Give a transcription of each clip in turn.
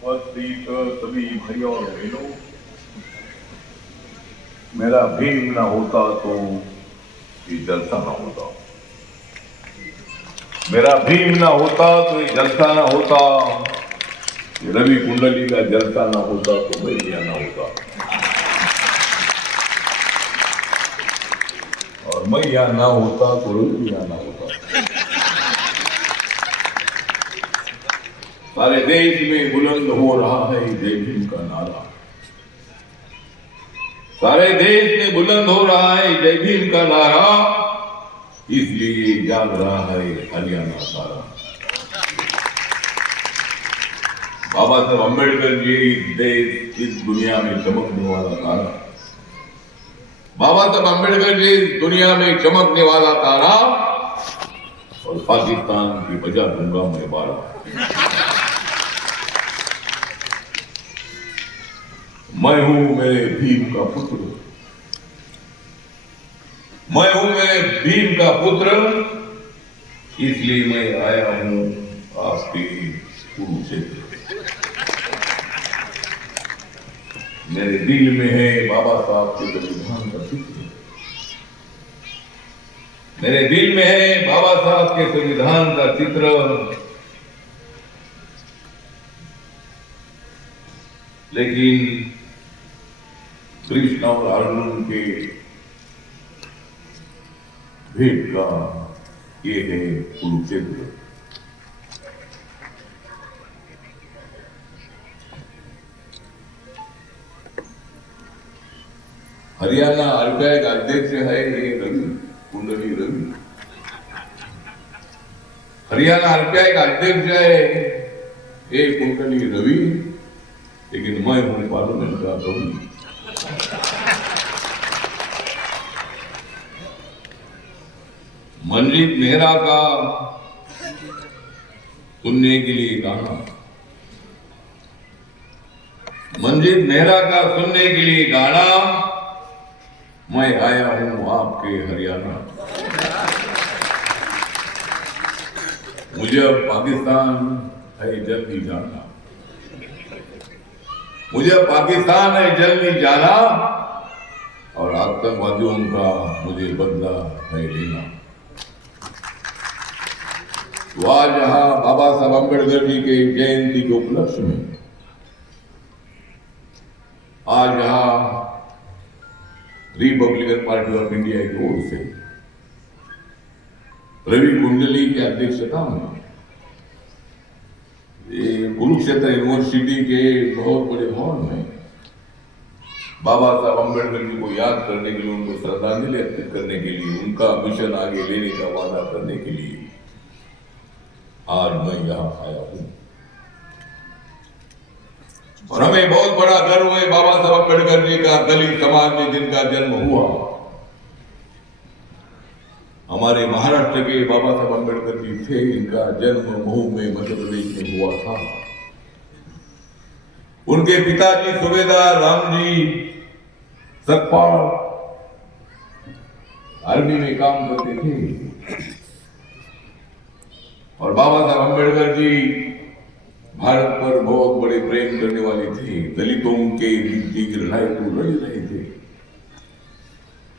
उपस्थित सभी भाइयों और बहनों, मेरा भीम ना होता तो ये जलसा ना होता, मेरा भीम ना होता तो ये जलसा ना होता, ये रवि कुंडली का जलसा ना होता तो मैं यहाँ ना होता, और मैं यहाँ ना होता तो रवि यहाँ ना होता। सारे देश में बुलंद हो रहा है जय भीम का नारा, सारे देश में बुलंद हो रहा है जय भीम का नारा, इसलिए जाग रहा है हरियाणा सारा। बाबा साहब अम्बेडकर जी देश इस दुनिया में चमकने वाला तारा, बाबा साहब अम्बेडकर जी दुनिया में चमकने वाला तारा, और पाकिस्तान की बजा दूंगा मैं बारा। मैं हूं मेरे भीम का पुत्र, मैं हूं मेरे भीम का पुत्र, इसलिए मैं आया हूं आपके कुरुक्षेत्र। मेरे दिल में है बाबा साहब के संविधान का चित्र, मेरे दिल में है बाबा साहब के संविधान का चित्र, लेकिन कृष्ण और अर्जुन के भेंट का ये है कुरुक्षेत्र। हरियाणा आरपीआई का अध्यक्ष है ये रवि कुंडली रवि, हरियाणा आरपीआई का अध्यक्ष है ये कुंडली रवि, लेकिन मैं हूं पार्लियामेंट का रवि। मंजीत मेहरा का सुनने के लिए गाना, मंजीत मेहरा का सुनने के लिए गाना, मैं आया हूं आपके हरियाणा। मुझे अब पाकिस्तान है जल्दी जाना, मुझे पाकिस्तान है जल्दी जाना, और आतंकवादियों का मुझे बदला है लेना। तो आज यहां बाबा साहब अम्बेडकर जी के जयंती के उपलक्ष्य में आज यहां रिपब्लिकन पार्टी ऑफ इंडिया की ओर से रवि कुंडली की अध्यक्षता में ये कुरुक्षेत्र यूनिवर्सिटी के बहुत बड़े हॉल में बाबा साहब अम्बेडकर जी को याद करने के लिए, उनको श्रद्धांजलि अर्पित करने के लिए, उनका मिशन आगे लेने का वादा करने के लिए आज मैं यहां आया हूं। और हमें बहुत बड़ा गर्व है बाबा साहब अम्बेडकर जी का, दलित समाज में जिनका जन्म हुआ। हमारे महाराष्ट्र के बाबा साहब अम्बेडकर जी थे, इनका जन्म महू में मध्य प्रदेश में हुआ था। उनके पिताजी सूबेदार रामजी सकपाल आर्मी में काम करते थे, और बाबा साहब अम्बेडकर जी भारत पर बहुत बड़े प्रेम करने वाले थे। दलितों के मुक्ति की लड़ाई को लड़ रहे थे,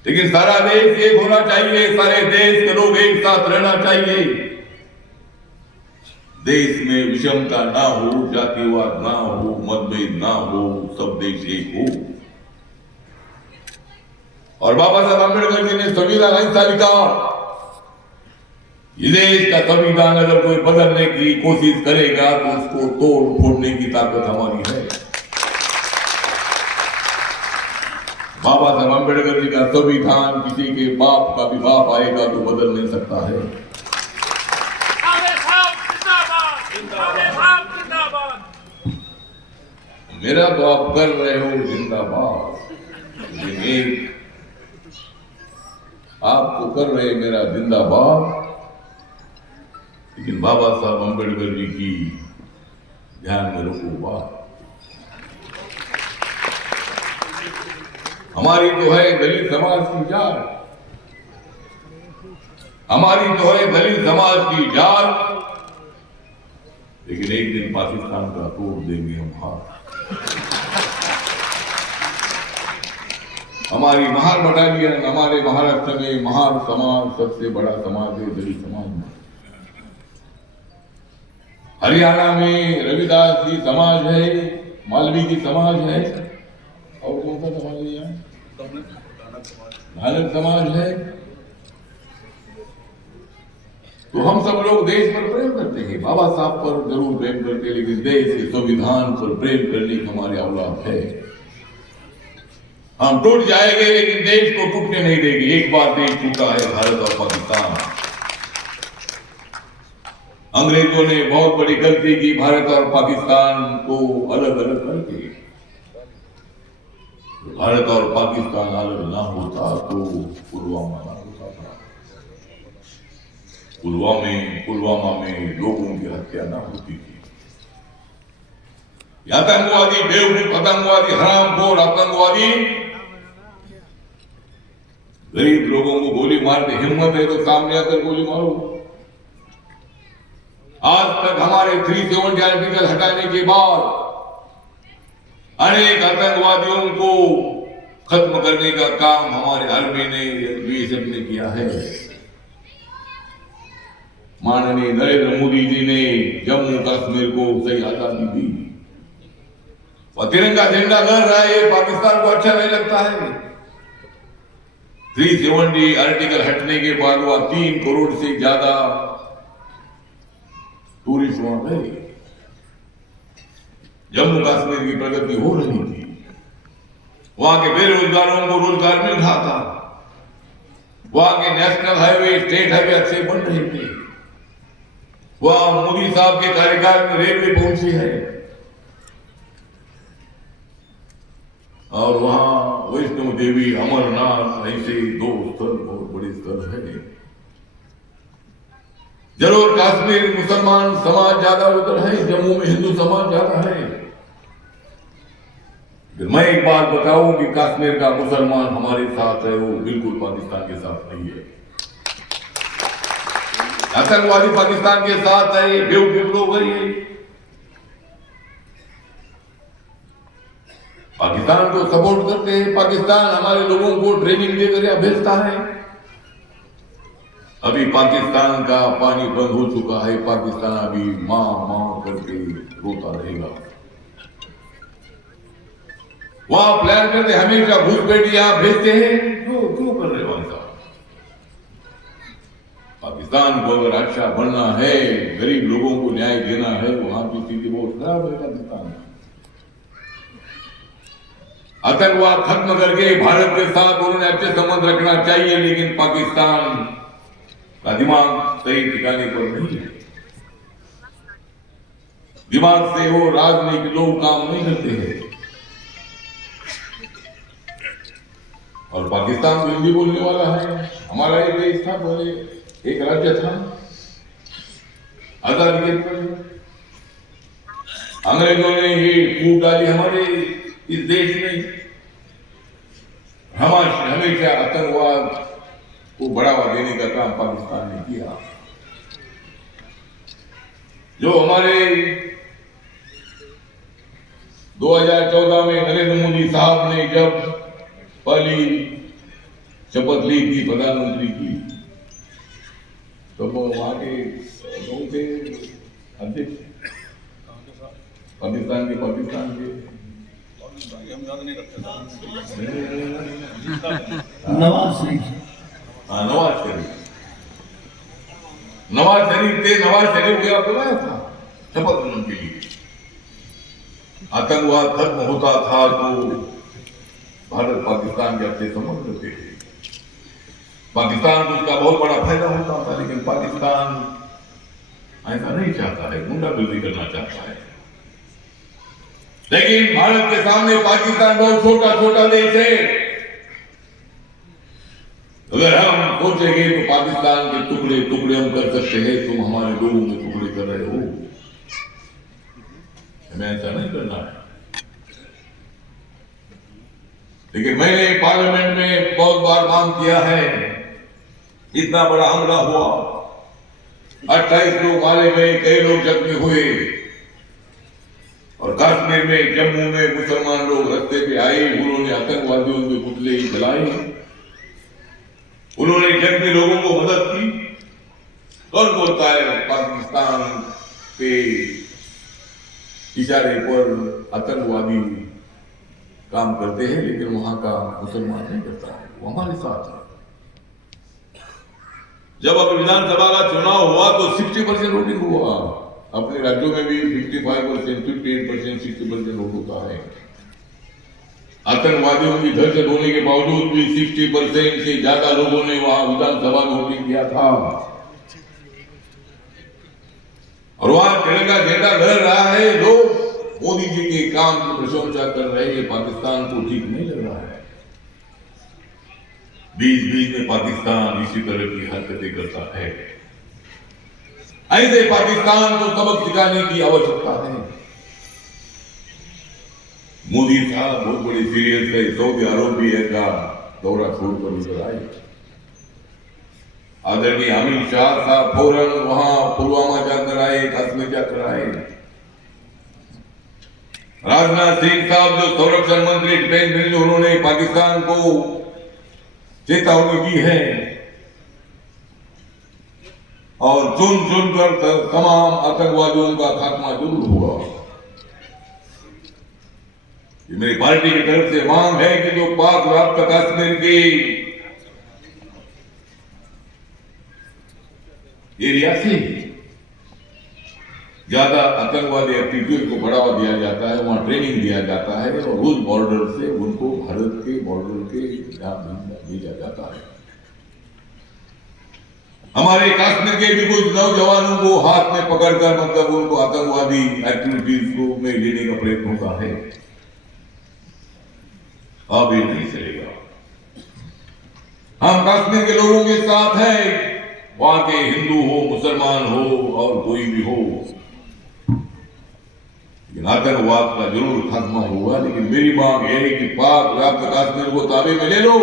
लेकिन सारा देश एक होना चाहिए, सारे देश के लोग एक साथ रहना चाहिए, देश में विषमता ना हो, जातिवाद ना हो, मतभेद ना हो, सब देश एक हो। और बाबा साहब अम्बेडकर जी ने संविधान ऐसा लिखा, ये देश का संविधान अगर कोई बदलने की कोशिश करेगा तो उसको तोड़ फोड़ने की ताकत हमारी है। बाबा साहब अम्बेडकर जी का संविधान किसी के बाप का भी बाप आएगा तो बदल नहीं सकता है। मेरा तो आप कर रहे हो जिंदाबाद, लेकिन आप तो कर रहे मेरा जिंदाबाद, लेकिन बाबा साहब अम्बेडकर जी की ध्यान में रखो बात। हमारी तो है दलित समाज की जान, हमारी तो है दलित समाज की जान, लेकिन एक दिन पाकिस्तान का तोड़ देंगे हम हाथ। हमारी महार बटालियन, हमारे महाराष्ट्र में महार समाज सबसे बड़ा समाज है दलित समाज में। हरियाणा में रविदास जी समाज है, मालवी जी समाज है, और कौन सा समाज है यहाँ? धानक समाज है। तो हम सब लोग देश पर प्रेम करते हैं, बाबा साहब पर जरूर प्रेम करते हैं, लेकिन देश के संविधान पर प्रेम करने की हमारी औलाद है। हम टूट जाएंगे लेकिन देश को टूटने नहीं देंगे। एक बार देश टूटा है, भारत और पाकिस्तान। अंग्रेजों ने बहुत बड़ी गलती की, भारत और पाकिस्तान को अलग अलग करके। भारत और पाकिस्तान अलग ना होता तो पुलवामा ना होता था, पुलवामा में लोगों की हत्या ना होती थी। आतंकवादी, बेवकूफ आतंकवादी, हरामखोर आतंकवादी गरीब लोगों को गोली मारते, हिम्मत है तो सामने आकर गोली मारो। आज तक हमारे 370 आर्टिकल हटाने के बाद अनेक आतंकवादियों को खत्म करने का काम हमारे आर्मी ने, बीएसएफ ने किया है। माननीय नरेंद्र मोदी जी ने जम्मू कश्मीर को सही आजादी दी। और तिरंगा झंडा लहर रहा है, पाकिस्तान को अच्छा नहीं लगता है। 370 आर्टिकल हटने के बाद वह 3 करोड़ से ज्यादा टूरिस्ट वहां गए। जम्मू कश्मीर की प्रगति हो रही थी, वहां के बेरोजगारों को रोजगार मिल रहा था, वहां के नेशनल हाईवे, स्टेट हाईवे अच्छे बन रहे थे, वहां मोदी साहब के कार्यकाल में रेलवे पहुंची है, और वहां वैष्णो देवी, अमरनाथ, ऐसे 2 स्थल बहुत बड़े स्थल है। जरूर कश्मीर मुसलमान समाज ज्यादा उधर है, जम्मू में हिंदू समाज ज्यादा है। मैं एक बात बताऊं कि कश्मीर का मुसलमान हमारे साथ है, वो बिल्कुल पाकिस्तान के साथ नहीं है। आतंकवादी पाकिस्तान के साथ है, बेवकूफ लोग है। पाकिस्तान को सपोर्ट करते हैं, पाकिस्तान हमारे लोगों को ट्रेनिंग देकर यहाँ भेजता है। अभी पाकिस्तान का पानी बंद हो चुका है, पाकिस्तान अभी मां मां करके रोता रहेगा। वहां प्लान करते हमेशा घुसपैठी यहां भेजते हैं, क्यों कर रहे वहां साहब? पाकिस्तान को अगर अच्छा बनना है, गरीब लोगों को न्याय देना है, वहां की स्थिति बहुत खराब है पाकिस्तान में। आतंकवाद खत्म करके भारत के साथ उन्होंने अच्छे संबंध रखना चाहिए, लेकिन पाकिस्तान का दिमाग सही ठिकाने पर नहीं है। दिमाग से वो राजनीतिक लोग काम नहीं करते हैं। और पाकिस्तान तो हिंदी बोलने वाला है। हमारा एक देश था, बोले एक राज्य था, आजादी के पर अंग्रेजों ने ये फूट डाली हमारे इस देश में। हमेशा आतंकवाद को बढ़ावा देने का काम पाकिस्तान ने किया। जो हमारे 2014 में नरेंद्र मोदी साहब ने जब पहली शपथ ली थी प्रधानमंत्री की, तो वहां के लोग थे अध्यक्ष पाकिस्तान के नवाज शरीफ थे। नवाज शरीफ गया बुलाया था शपथ ग्रहण के लिए। आतंकवाद खत्म होता था तो भारत पाकिस्तान के अच्छे संबंध होते थे, पाकिस्तान को उसका बहुत बड़ा फायदा होता था। लेकिन पाकिस्तान ऐसा नहीं चाहता है, गुंडागर्दी करना चाहता है। लेकिन भारत के सामने पाकिस्तान बहुत छोटा देश है। अगर हम सोचेंगे तो पाकिस्तान के टुकड़े हम कर सकते हैं, तुम हमारे लोगों में टुकड़े कर रहे हो, हमें ऐसा नहीं करना है। लेकिन मैंने पार्लियामेंट में बहुत बार मांग किया है, इतना बड़ा हमला हुआ, 28 लोग मारे गए, कई लोग जख्मी हुए, और कश्मीर में, जम्मू में मुसलमान लोग रास्ते पे आए, उन्होंने आतंकवादियों के पुतले जलाए, उन्होंने जख्मी लोगों को मदद की। कौन बोलता है पाकिस्तान के इशारे पर आतंकवादी काम करते हैं, लेकिन वहां का मुसलमान नहीं करता है, वो हमारे साथ है। जब अब विधानसभा का चुनाव हुआ तो 60% वोटिंग हुआ। अपने राज्यों में भी 55%, 58%, 60% वोट होता है। आतंकवादियों की धरपकड़ होने के बावजूद भी 60% से ज्यादा लोगों ने वहां विधानसभा में वोटिंग किया था, और वहां तिरंगा झंडा लहर रहा है। लोग मोदी जी के काम की प्रशंसा कर रहे हैं। पाकिस्तान को ठीक नहीं लग रहा है। बीच में पाकिस्तान इसी तरह की हरकतें करता है। ऐसे पाकिस्तान को सबक सिखाने की आवश्यकता है। मोदी साहब बहुत बड़ी सीरियस है। सऊदी अरबिया का दौरा छोड़कर उधर आए। आदरणीय अमित शाह साहब फौरन वहां पुलवामा जाकर आए, कश्मीर जाकर आए। राजनाथ सिंह साहब जो संरक्षण मंत्री, डिफेंस मिनिस्टर, उन्होंने पाकिस्तान को चेतावनी दी है और चुन कर तमाम आतंकवादियों का खात्मा जरूर हुआ। मेरी पार्टी की तरफ से मांग है कि जो पाक व्याप्त कश्मीर के एरिया से ज्यादा आतंकवादी एक्टिविटीज को बढ़ावा दिया जाता है, वहां ट्रेनिंग दिया जाता है और उस बॉर्डर से उनको भारत के बॉर्डर के भेजा जाता है। हमारे कश्मीर के भी कुछ नौजवानों को हाथ में पकड़कर मतलब उनको आतंकवादी एक्टिविटीज को में लेने का प्रयत्न होता है। अब ये नहीं चलेगा। हम कश्मीर के लोगों के साथ हैं, वहां के हिंदू हो, मुसलमान हो और कोई भी हो, लेकिन आतंकवाद का जरूर खात्मा होगा। लेकिन मेरी मांग यह है कि पाक व्याप्त कश्मीर को ताबे में ले लो।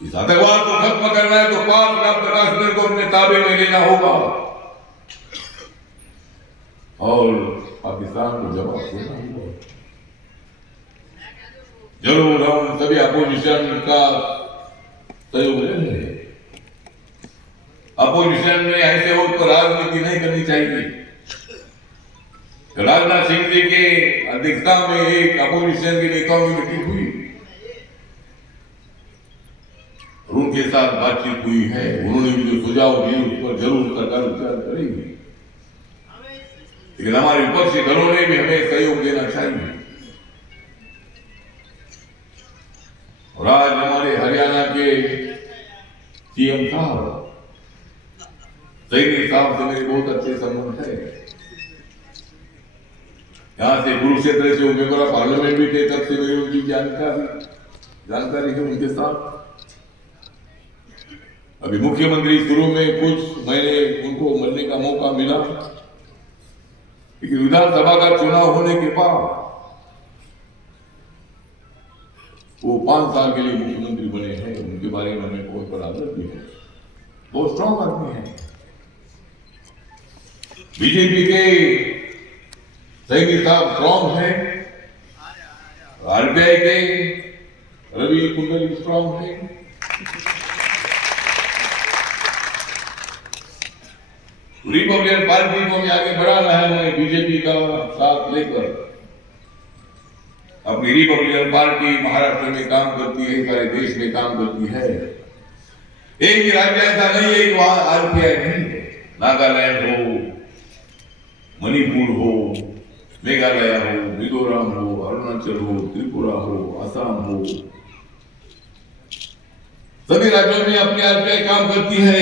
इस आतंकवाद को खत्म करना है तो पाक व्याप्त कश्मीर को अपने ताबे में लेना होगा और पाकिस्तान को जवाब देना होगा। जरूर हम सभी अपोजिशन का सहयोग ले रहे हैं। अपोजिशन में ऐसे हो तो राजनीति नहीं करनी चाहिए। राजनाथ सिंह जी के अध्यक्षता में एक अपोजिशन के नेताओं की मीटिंग हुई, उनके साथ बातचीत हुई है। उन्होंने भी जो सुझाव दिए उस पर जरूर सरकार विचार करेगी, लेकिन हमारे विपक्षी दलों ने भी हमें सहयोग देना चाहिए। और आज हमारे हरियाणा के सीएम साहब सैनी साहब से मेरे बहुत अच्छे संबंध है। यहां से कुरुक्षेत्र से मेंबर ऑफ पार्लियामेंट भी थे, तब से मेरी उनकी जानकारी है उनके साथ। अभी मुख्यमंत्री शुरू में कुछ महीने उनको मिलने का मौका मिला, लेकिन विधानसभा का चुनाव होने के बाद वो 5 साल के लिए मुख्यमंत्री बने हैं। उनके बारे में हमें बहुत बड़ा आदर भी है। बहुत स्ट्रांग आदमी है। बीजेपी के सैनी साहब स्ट्रांग है, आरबीआई के रवि कुंडल स्ट्रांग है। रिपब्लिकन पार्टी को हमें आगे बढ़ाना है। हमें बीजेपी का साथ लेकर अपनी रिपब्लिकन पार्टी महाराष्ट्र में काम करती है, सारे देश में काम करती है। एक ही राज्य ऐसा नहीं है कि वहां आरपीआई नहीं है। नागालैंड हो, मणिपुर हो, मेघालय हो, मिजोरम हो, अरुणाचल हो, त्रिपुरा हो, असम हो, सभी राज्यों में अपनी आरपीआई काम करती है।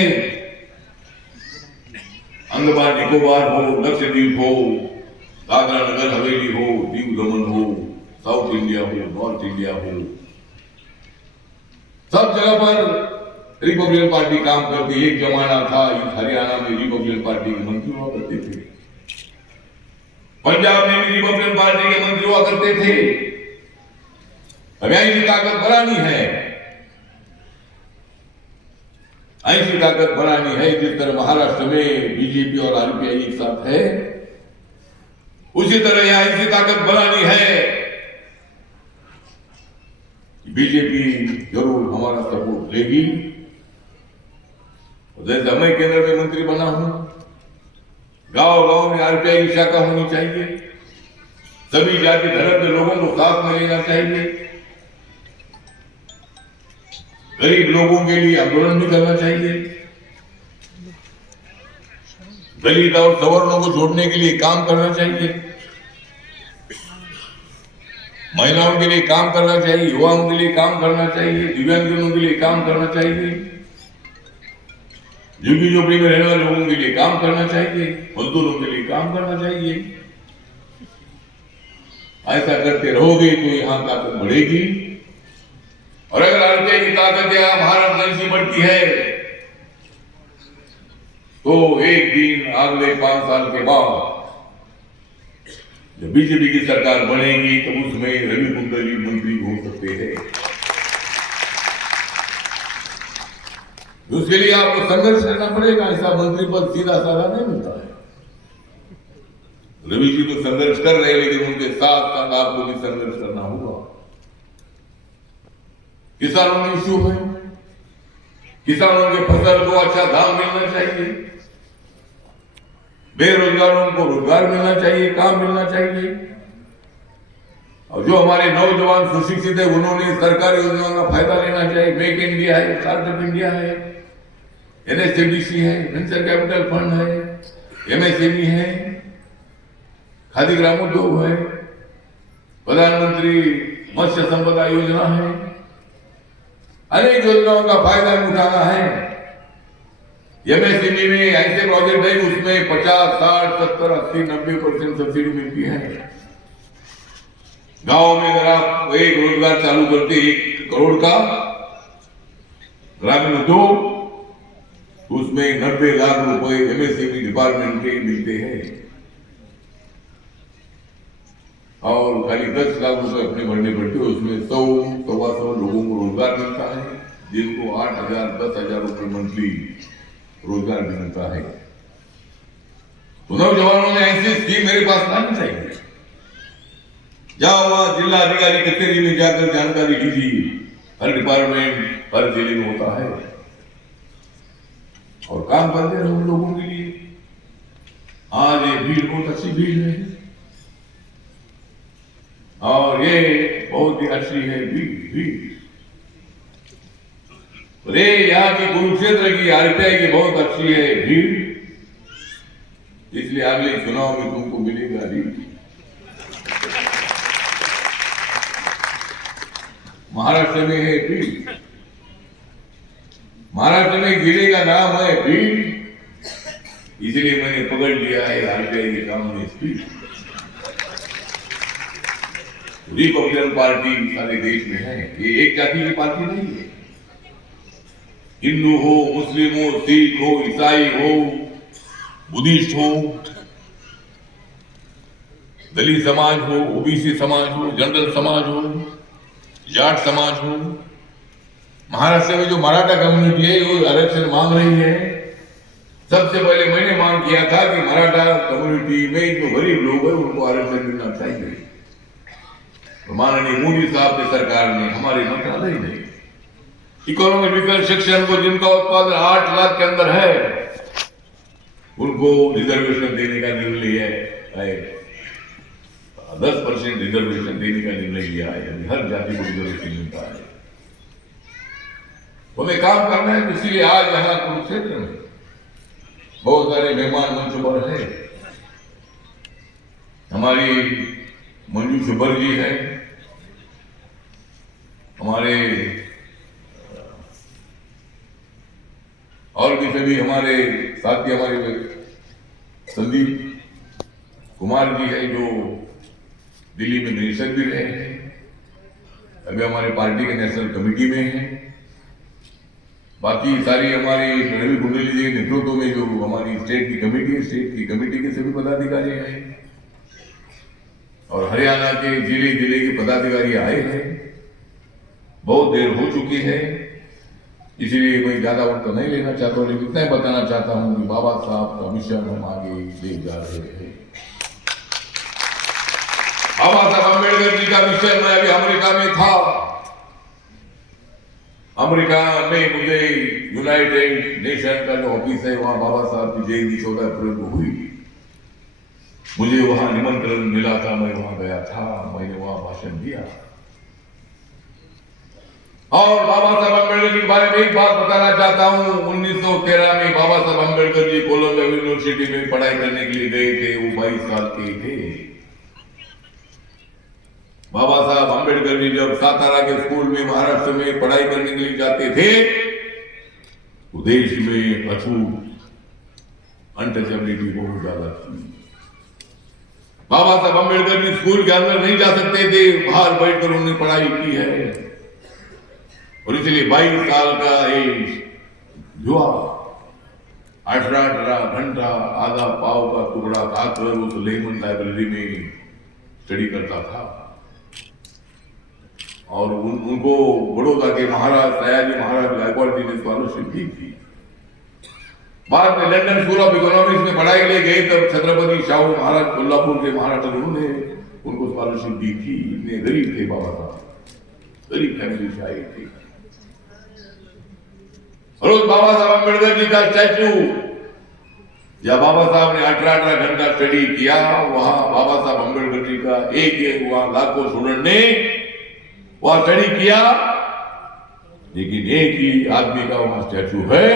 अंडमान निकोबार हो, लक्षद्वीप हो, दादरा नगर हवेली हो, दीव दमन हो, साउथ इंडिया हो, नॉर्थ इंडिया हो, सब जगह पर रिपब्लिकन पार्टी काम करती है। एक जमाना था इस हरियाणा में रिपब्लिकन पार्टी के मंत्री हुआ करते थे, पंजाब में भी रिपब्लिकन पार्टी के मंत्री हुआ करते थे। अब ऐसी ताकत बनानी है, ऐसी ताकत बनानी है जिस तरह महाराष्ट्र में बीजेपी और आरपीआई एक साथ है, उसी तरह यहां ऐसी ताकत बनानी है कि बीजेपी जरूर हमारा सपोर्ट लेगी। जैसे मैं केंद्र में मंत्री बना हूं, गांव गांव में आरपीआई की शाखा होनी चाहिए, सभी जाति धर्म के लोगों को साथ में लेना चाहिए, गरीब लोगों के लिए आंदोलन भी करना चाहिए, दलित और सवर्णों को जोड़ने के लिए काम करना चाहिए, महिलाओं के लिए काम करना चाहिए, युवाओं के लिए काम करना चाहिए, दिव्यांगजनों के लिए काम करना चाहिए, झुग्गी झोपड़ी में रहने वाले लोगों के लिए काम करना चाहिए, मजदूरों के लिए काम करना चाहिए। ऐसा करते रहोगे तो यहां ताकत बढ़ेगी। और अगर आरपीआई की ताकत यहां भारत जैसी बढ़ती है तो एक दिन अगले 5 साल के बाद जब बीजेपी की सरकार बनेगी तो उसमें रवि कुंडली मंत्री हो सकते हैं। उसके लिए आपको संघर्ष करना पड़ेगा। ऐसा मंत्री पद सीधा साधा नहीं मिलता है। रवि जी तो संघर्ष कर रहे हैं, लेकिन उनके साथ साथ आपको भी संघर्ष करना होगा। किसानों के इश्यू है, किसानों के फसल को अच्छा दाम मिलना चाहिए, बेरोजगारों को रोजगार मिलना चाहिए, काम मिलना चाहिए। और जो हमारे नौजवान सुशिक्षित है उन्होंने सरकारी योजनाओं का फायदा लेना चाहिए। मेक इंडिया है, स्टार्टअप इंडिया है, एनएसडीसी है, वेंचर कैपिटल फंड है, एमएसएमई है, खादी ग्रामोद्योग है, प्रधानमंत्री मत्स्य संपदा योजना है, अनेक योजनाओं का फायदा उठाना है। एमएसएमई में ऐसे प्रोजेक्ट है उसमें 50, 60, 70, 80, 90% सब्सिडी मिलती है। गांव में अगर आप एक रोजगार चालू करते 1 करोड़ का ग्रामीण उद्योग, उसमें 90 लाख रुपए एमएसएमई डिपार्टमेंट के मिलते हैं और खाली 10 लाख रुपए अपने भरने पड़ते हैं। उसमें 100-125 लोगों को रोजगार मिलता है, जिनको 8,000, 10,000 रुपए मंथली रोजगार भी मिलता है। तो नौजवानों ने ऐसी स्कीम मेरे पास लानी चाहिए। जाओ वहां जिला अधिकारी कचेरी में जाकर जानकारी लीजिए। हर डिपार्टमेंट हर जिले में होता है और काम करते रहो लोगों के लिए। आज ये भीड़ बहुत अच्छी भीड़ है और ये बहुत ही अच्छी है भीड़। अरे यहाँ की कुरुक्षेत्र की आरपीआई की बहुत अच्छी है भीड़, इसलिए अगले चुनाव में तुमको मिलेगा लीड। महाराष्ट्र में है भीड़, महाराष्ट्र में जिले का नाम है भीड़, इसलिए मैंने पकड़ लिया है आरपीआई के काम में स्पीड। रिपब्लिकन पार्टी सारे देश में है, ये एक जाति की पार्टी नहीं है। हिंदू हो, मुस्लिम हो, सिख हो, ईसाई हो, बुद्धिस्ट हो, दलित समाज हो, ओबीसी समाज हो, जनरल समाज हो, जाट समाज हो। महाराष्ट्र में जो मराठा कम्युनिटी है वो आरक्षण मांग रही है। सबसे पहले मैंने मांग किया था कि मराठा कम्युनिटी में जो गरीब लोग हैं उनको आरक्षण मिलना चाहिए। तो माननीय मोदी साहब की सरकार ने हमारी मंत्रालय ने इकोनॉमिकल सेक्शन को जिनका उत्पादन 8 लाख के अंदर है उनको रिजर्वेशन देने का निर्णय लिया है। 10% रिजर्वेशन देने का निर्णय लिया है, यानी हर जाति को रिजर्वेशन मिलता है। हमें काम करना है, इसीलिए आज यहाँ कुरुक्षेत्र में बहुत सारे मेहमान मंच पर है। हमारी मंजू सुबर जी है, हमारे और भी सभी हमारे साथी, हमारे संदीप कुमार जी है जो दिल्ली में निरीक्षक भी रहे हैं, अभी हमारे पार्टी के नेशनल कमेटी में है। बाकी सारी हमारी रवि कुंडली जी के नेतृत्व में जो हमारी स्टेट की कमेटी है, स्टेट की कमेटी के सभी पदाधिकारी हैं और हरियाणा के जिले जिले के पदाधिकारी आए हैं। बहुत देर हो चुकी है, इसलिए मैं ज्यादा वक्त नहीं लेना चाहता हूँ, लेकिन इतना ही बताना चाहता हूँ कि बाबा साहब का मिशन हम आगे ले जा रहे हैं। बाबा साहब अम्बेडकर जी का मिशन मैं अभी अमेरिका में था। अमेरिका में मुझे यूनाइटेड नेशन का जो ऑफिस है वहां बाबा साहब की जयंती 14 अप्रैल को हुई। मुझे वहां निमंत्रण मिला था, मैं वहां गया था, मैंने वहां भाषण दिया। और बाबा साहब अम्बेडकर जी के बारे में एक बात बताना चाहता हूं। 1913 में बाबा साहब अम्बेडकर जी कोलंबिया यूनिवर्सिटी में पढ़ाई करने के लिए गए थे। वो 22 साल के थे। बाबा साहब अम्बेडकर जी जब सातारा के स्कूल में महाराष्ट्र में पढ़ाई करने के लिए जाते थे तो देश में अछूत अनटचेबिलिटी बहुत ज्यादा थी। बाबा साहब अम्बेडकर जी स्कूल के अंदर नहीं जा सकते थे, बाहर बैठकर उन्होंने पढ़ाई की है। और इसलिए 22 साल का एज युवा 18 घंटा आधा पाव का टुकड़ा खाकर उस लेमन लाइब्रेरी में स्टडी करता था। और उनको बड़ौदा के महाराज सयाजी महाराज गायकवाड़ जी ने स्कॉलरशिप दी थी। बाद में लंदन स्कूल ऑफ इकोनॉमिक्स में पढ़ाई के लिए गए तब छत्रपति शाहू महाराज कोल्हापुर के महाराज उन्होंने उनको स्कॉलरशिप दी थी। इतने गरीब थे बाबा साहब, गरीब फैमिली से आए थे। और उस बाबा साहब अम्बेडकर जी का स्टैचू या बाबा साहब ने 18 घंटा स्टडी किया, वहां बाबा साहब अम्बेडकर जी का एक वहां लाखों स्टूडेंट ने वहां स्टडी किया, लेकिन एक ही आदमी का वहां स्टैचू है,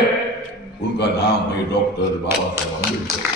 उनका नाम है डॉक्टर बाबा साहब अम्बेडकर।